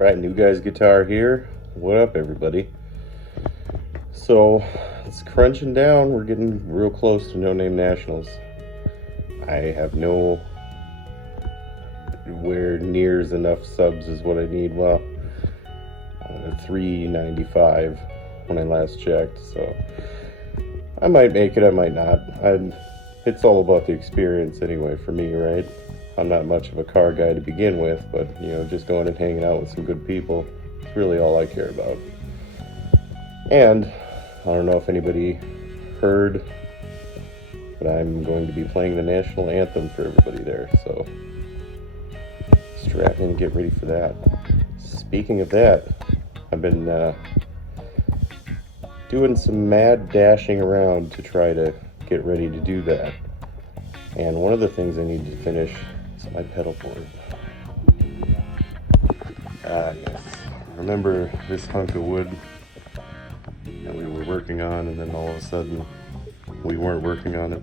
Right, New Guy's Guitar here. What up, everybody? So, it's crunching down. We're getting real close to No Name Nationals. I have nowhere near enough subs as what I need. Well, 395 when I last checked, so I might make it, I might not. It's all about the experience anyway for me, right? I'm not much of a car guy to begin with, but you know, just going and hanging out with some good people is really all I care about. And I don't know if anybody heard, but I'm going to be playing the national anthem for everybody there, so strap in and get ready for that. Speaking of that, I've been doing some mad dashing around to try to get ready to do that. And one of the things I need to finish is my pedalboard. Yes. Remember this hunk of wood that we were working on, and then all of a sudden we weren't working on it?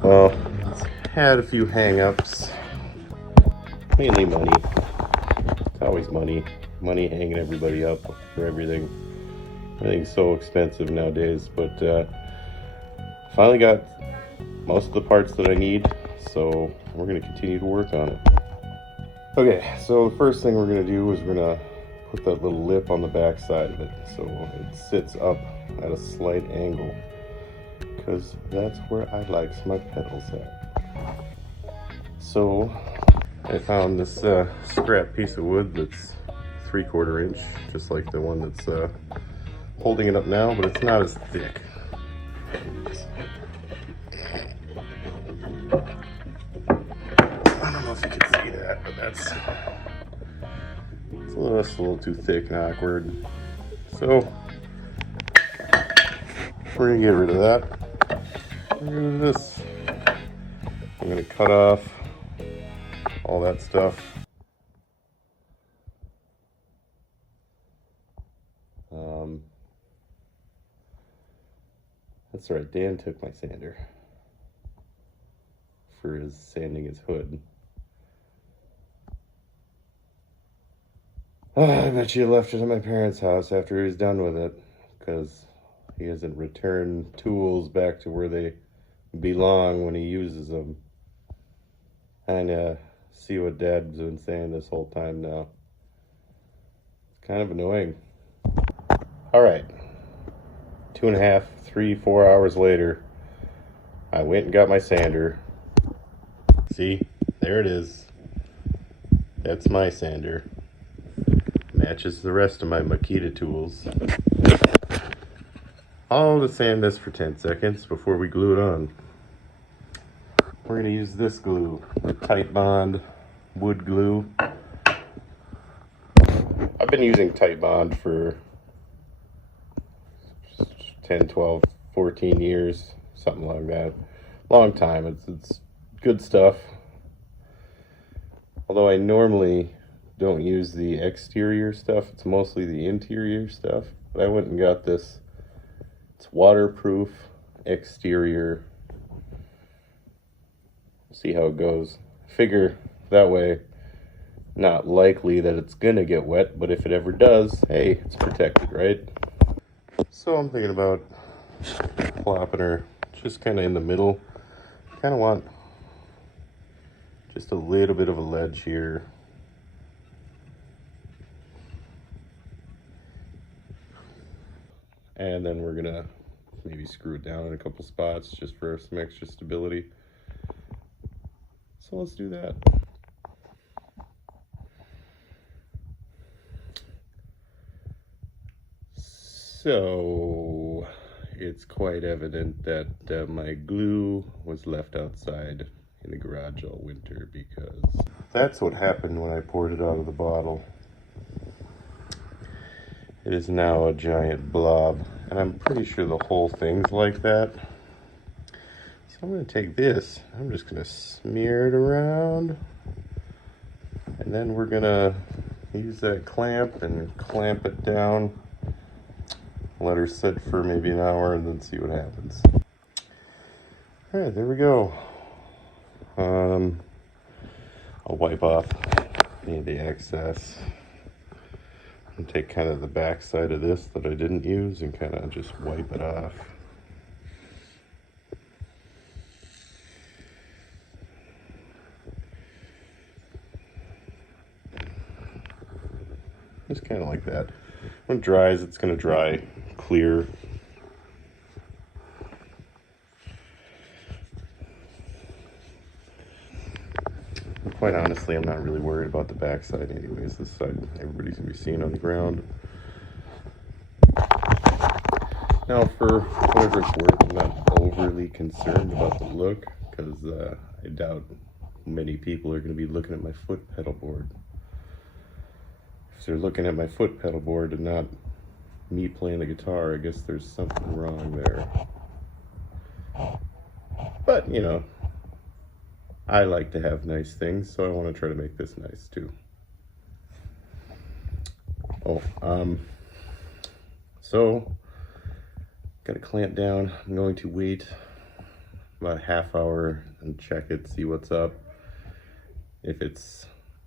Well, it's had a few hang-ups. Mainly money. It's always money. Money hanging everybody up for everything. Everything's so expensive nowadays, but finally got most of the parts that I need, so we're going to continue to work on it. Okay, so the first thing we're going to do is we're going to put that little lip on the back side of it so it sits up at a slight angle, because that's where I like my pedals at. So I found this scrap piece of wood that's 3/4 inch, just like the one that's holding it up now, but it's not as thick. I don't know if you can see that, but that's a little too thick and awkward. So we're gonna get rid of that. We're gonna do this. I'm gonna cut off all that stuff. That's right, Dan took my sander for his sanding his hood. I bet you left it at my parents' house after he was done with it, because he hasn't returned tools back to where they belong when he uses them. And see what Dad's been saying this whole time now. It's kind of annoying. All right, 2.5, 3, 4 hours later, I went and got my sander. See, there it is. That's my sander. Matches the rest of my Makita tools. I'll just sand this for 10 seconds before we glue it on. We're gonna use this glue, the Tight Bond wood glue. I've been using Tight Bond for 10, 12, 14 years, something like that. Long time. It's good stuff. Although I normally don't use the exterior stuff, it's mostly the interior stuff. But I went and got this. It's waterproof exterior. See how it goes. Figure that way, not likely that it's gonna get wet, but if it ever does, hey, it's protected, right? So I'm thinking about plopping her just kind of in the middle. Kind of want just a little bit of a ledge here. And then we're gonna maybe screw it down in a couple spots just for some extra stability. So let's do that. So it's quite evident that my glue was left outside in the garage all winter, because that's what happened when I poured it out of the bottle. It is now a giant blob, and I'm pretty sure the whole thing's like that. So I'm going to take this, I'm just going to smear it around, and then we're going to use that clamp and clamp it down. Let her sit for maybe an hour and then see what happens. All right, there we go. I'll wipe off the excess and take kind of the back side of this that I didn't use and kind of just wipe it off. Just kind of like that. When it dries, it's going to dry clear. Quite honestly, I'm not really worried about the backside anyways. This side, everybody's going to be seeing on the ground. Now, for whatever it's worth, I'm not overly concerned about the look, because I doubt many people are going to be looking at my foot pedal board. If they're looking at my foot pedal board and not me playing the guitar, I guess there's something wrong there. But, you know, I like to have nice things, so I want to try to make this nice too. So gotta clamp down. I'm going to wait about a half hour and check it, see what's up. If it's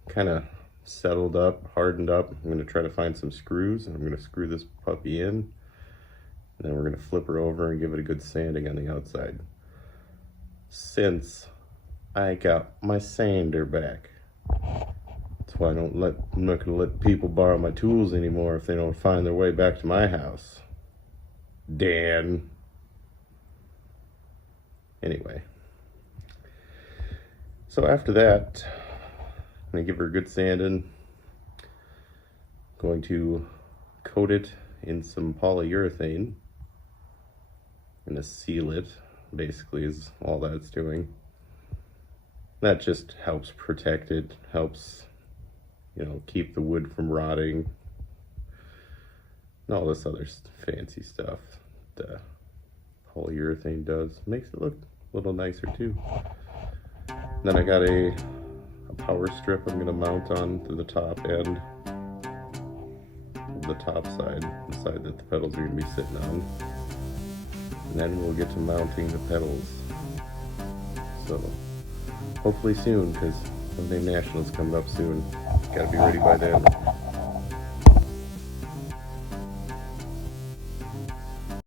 kind of settled up, hardened up, I'm gonna try to find some screws, and I'm gonna screw this puppy in, and then we're gonna flip her over and give it a good sanding on the outside. Since I got my sander back. That's why I'm not gonna let people borrow my tools anymore if they don't find their way back to my house. Dan. Anyway. So after that, I'm gonna give her a good sanding. Going to coat it in some polyurethane. I'm gonna seal it, basically, is all that's doing. That just helps protect it, helps, you know, keep the wood from rotting, and all this other fancy stuff the polyurethane does. Makes it look a little nicer too. Then I got a power strip I'm gonna mount on to the top end, the top side, the side that the pedals are gonna be sitting on. And then we'll get to mounting the pedals. So hopefully soon, because Sunday Nationals coming up soon. Gotta be ready by then.